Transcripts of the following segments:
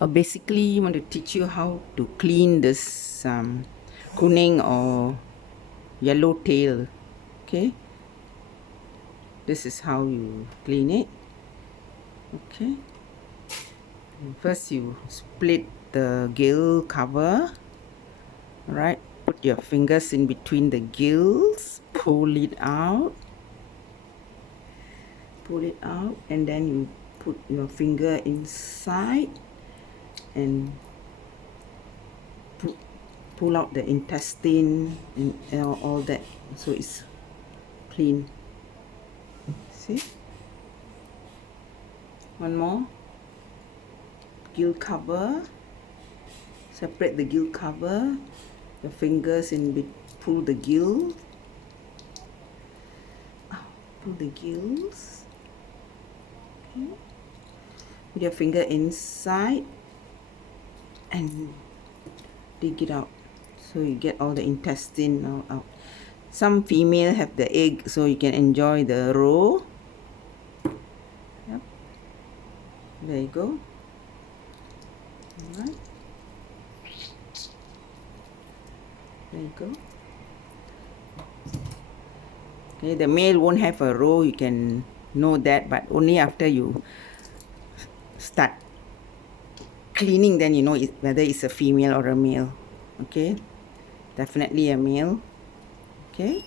Basically, I want to teach you how to clean this kuning or yellow tail. Okay, this is how you clean it. Okay, and first you split the gill cover. Right, put your fingers in between the gills, pull it out, and then you put your finger inside and pull out the intestine and all that, so it's clean. See, one more gill cover, separate the gill cover, your fingers pull the gill, pull the gills. Okay, put your finger inside and dig it out, so you get all the intestine out. Some female have the egg, so you can enjoy the raw. Yep, there you go. All right, there you go. Okay, the male won't have a row, you can know that, but only after you start cleaning, then you know whether it's a female or a male. Okay, definitely a male. Okay,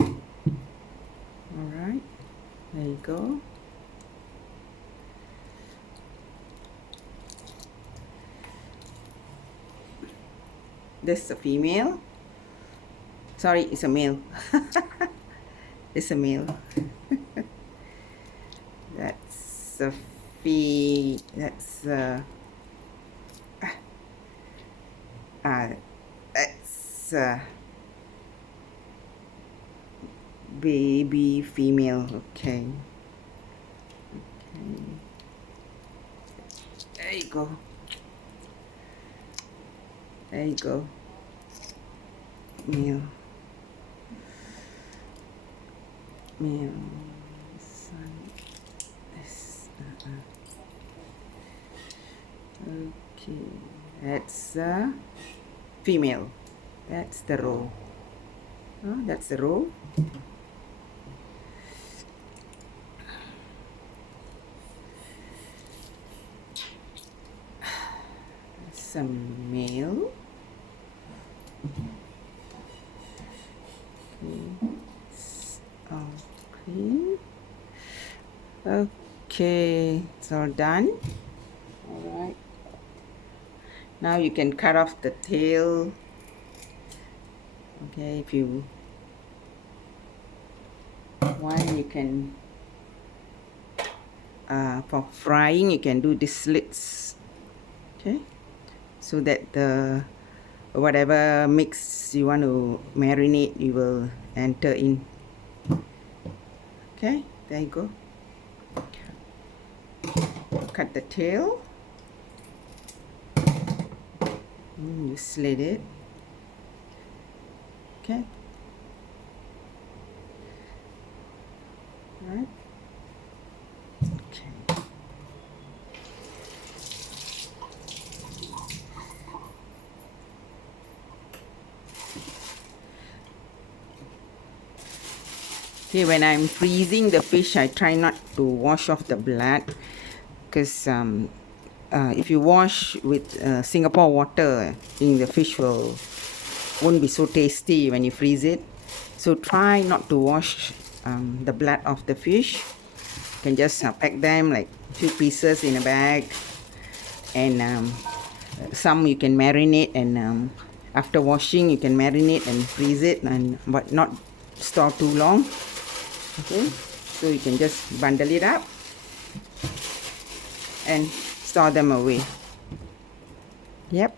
all right, there you go. This is a female. Sorry, it's a male. It's a male. That's a that's a baby female. Okay. Okay. There you go. There you go. Male. Male. Okay, that's a female. That's the row. Oh, that's the row. That's a male. Okay, it's all clean. Okay, it's all done. All right. Now you can cut off the tail. Okay, if you want, you can for frying you can do these slits. Okay, so that the whatever mix you want to marinate, you will enter in. Okay, there you go. Cut the tail. You slit it. Okay. All right. Okay. Okay, when I'm freezing the fish, I try not to wash off the blood, because if you wash with Singapore water, I think the fish won't be so tasty when you freeze it. So try not to wash the blood of the fish. You can just pack them like few pieces in a bag, and some you can marinate, and after washing you can marinate and freeze it, but not store too long. Okay, so you can just bundle it up and store them away. Yep.